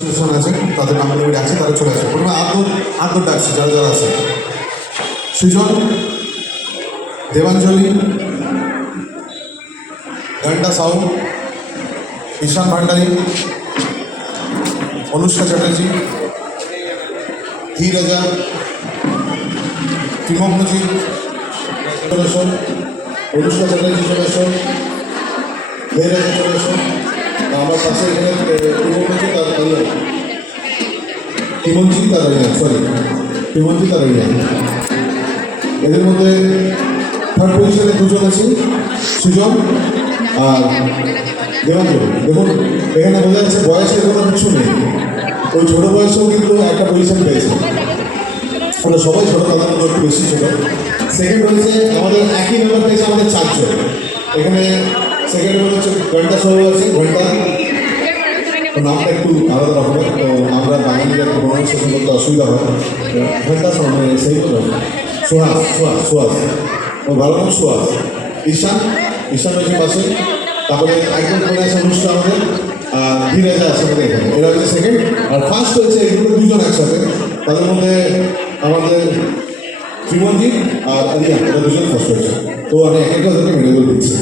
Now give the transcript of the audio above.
আছে তাদের নামগুলো আমি ডাকছি, তারা চলে আসবে। প্রথমে আদর ডাকছি যারা যারা আছে: সুজন, দেবাঞ্জলি, ঘন্টা সাউ, ঈশান ভান্ডারী, অনুষ্কা চ্যাটার্জি, ধীরাজা, তিমক মুজি, চলে এসো। অনুষ্কা চ্যাটার্জি চলে এসো, ধীরাজা চলে এসো। আমার পাশে এখানে তিমক মুজি তার তিমঞ্জি তার এদের মধ্যে থার্ড পজিশনে দুজন আছে, সুজন আর দেবাঞ্জলি। দেখুন এখানে বোঝা যাচ্ছে বয়সের কোনো কিছু নেই, ওই ছোটো বয়সেও কিন্তু একটা পজিশন পেয়েছে। আমরা সবাই ছোটো, তাদের মধ্যে একটু বেশি ছোটো। সেকেন্ড হয়েছে আমাদের একই নাম্বার পেয়েছে আমাদের চারজন। এখানে সেকেন্ড নাম্বার হচ্ছে ঘন্টা সহ আছে। ঘন্টা নামটা একটু আলাদা রকমের, তো আমরা বাঙালিরা একটু প্রোনাউন্সিয়েশন করতে অসুবিধা হয়। ঘন্টা মানে সেই বলো সোহাস ও ভালো নাম সোহাস। ঈশান হচ্ছে পাশে। তারপরে একদম কোনে আছে অনুষ্ঠান আমাদের, আর ধীরাজা আছে আমাদের এখানে। এরা হচ্ছে সেকেন্ড। আর ফার্স্ট হয়েছে এগুলো দুজন একসাথে, তাদের মধ্যে আমাদের শ্রীমন্দির আর আলিয়া, এরা দুজন ফার্স্ট হয়েছে। তো আমি এক একটা ওদেরকে মেডেল দিচ্ছি।